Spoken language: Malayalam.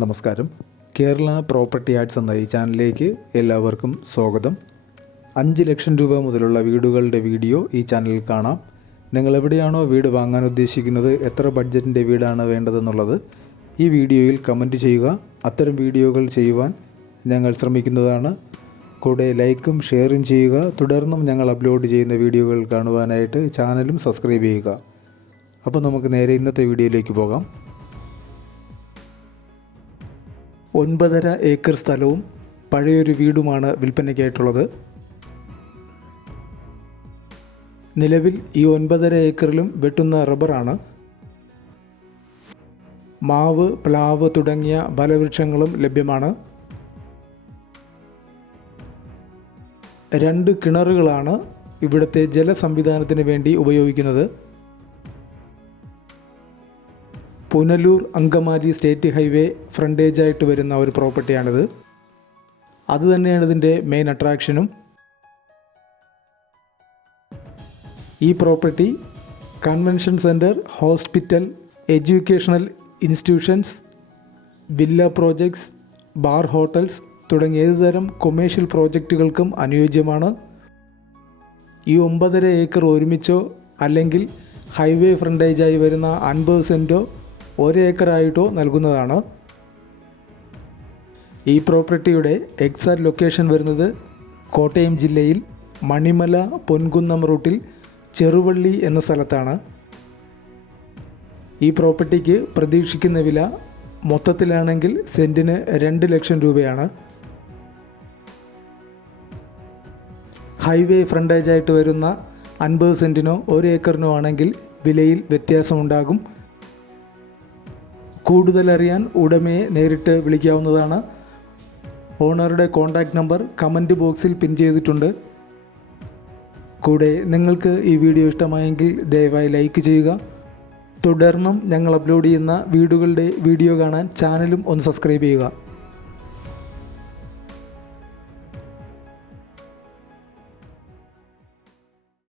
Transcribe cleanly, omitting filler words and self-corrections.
നമസ്കാരം. കേരള പ്രോപ്പർട്ടി ആർട്സ് എന്ന ഈ ചാനലിലേക്ക് എല്ലാവർക്കും സ്വാഗതം. 5 ലക്ഷം രൂപ മുതലുള്ള വീടുകളുടെ വീഡിയോ ഈ ചാനലിൽ കാണാം. നിങ്ങൾ എവിടെയാണോ വീട് വാങ്ങാൻ ഉദ്ദേശിക്കുന്നത്, എത്ര ബഡ്ജറ്റിൻ്റെ വീടാണ് വേണ്ടതെന്നുള്ളത് ഈ വീഡിയോയിൽ കമൻറ്റ് ചെയ്യുക. അത്തരം വീഡിയോകൾ ചെയ്യുവാൻ ഞങ്ങൾ ശ്രമിക്കുന്നതാണ്. കൂടെ ലൈക്കും ഷെയറും ചെയ്യുക. തുടർന്നും ഞങ്ങൾ അപ്ലോഡ് ചെയ്യുന്ന വീഡിയോകൾ കാണുവാനായിട്ട് ചാനലും സബ്സ്ക്രൈബ് ചെയ്യുക. അപ്പോൾ നമുക്ക് നേരെ ഇന്നത്തെ വീഡിയോയിലേക്ക് പോകാം. 9.5 ഏക്കർ സ്ഥലവും പഴയൊരു വീടുമാണ് വിൽപ്പനയ്ക്കായിട്ടുള്ളത്. നിലവിൽ ഈ 9.5 ഏക്കറിലും വെട്ടുന്ന റബ്ബറാണ്. മാവ്, പ്ലാവ് തുടങ്ങിയ ഫലവൃക്ഷങ്ങളും ലഭ്യമാണ്. 2 കിണറുകളാണ് ഇവിടുത്തെ ജലസംവിധാനത്തിന് വേണ്ടി ഉപയോഗിക്കുന്നത്. പുനലൂർ അങ്കമാലി സ്റ്റേറ്റ് ഹൈവേ ഫ്രണ്ടേജായിട്ട് വരുന്ന ഒരു പ്രോപ്പർട്ടിയാണിത്. അതുതന്നെയാണ് ഇതിൻ്റെ മെയിൻ അട്രാക്ഷനും. ഈ property convention centre, hospital, educational institutions, villa projects, bar, hotels തുടങ്ങിയ ഏതുതരം കൊമേഴ്ഷ്യൽ പ്രോജക്റ്റുകൾക്കും അനുയോജ്യമാണ്. ഈ 9.5 ഏക്കർ ഒരുമിച്ചോ അല്ലെങ്കിൽ ഹൈവേ ഫ്രണ്ടേജായി വരുന്ന 50 സെൻറ്റോ 1 ഏക്കറായിട്ടോ നൽകുന്നതാണ്. ഈ പ്രോപ്പർട്ടിയുടെ എക്സാക്റ്റ് ലൊക്കേഷൻ വരുന്നത് കോട്ടയം ജില്ലയിൽ മണിമല പൊൻകുന്നം റൂട്ടിൽ ചെറുവള്ളി എന്ന സ്ഥലത്താണ്. ഈ പ്രോപ്പർട്ടിക്ക് പ്രതീക്ഷിക്കുന്ന വില മൊത്തത്തിലാണെങ്കിൽ സെൻറ്റിന് 2 ലക്ഷം രൂപയാണ്. ഹൈവേ ഫ്രണ്ടേജായിട്ട് വരുന്ന 50 സെൻറ്റിനോ 1 ഏക്കറിനോ ആണെങ്കിൽ വിലയിൽ വ്യത്യാസമുണ്ടാകും. കൂടുതലറിയാൻ ഉടമയെ നേരിട്ട് വിളിക്കാവുന്നതാണ്. ഓണറുടെ കോൺടാക്റ്റ് നമ്പർ കമൻറ്റ് ബോക്സിൽ പിൻ ചെയ്തിട്ടുണ്ട്. കൂടെ നിങ്ങൾക്ക് ഈ വീഡിയോ ഇഷ്ടമായെങ്കിൽ ദയവായി ലൈക്ക് ചെയ്യുക. തുടർന്നും ഞങ്ങൾ അപ്ലോഡ് ചെയ്യുന്ന വീഡിയോ കാണാൻ ചാനലും ഒന്ന് സബ്സ്ക്രൈബ് ചെയ്യുക.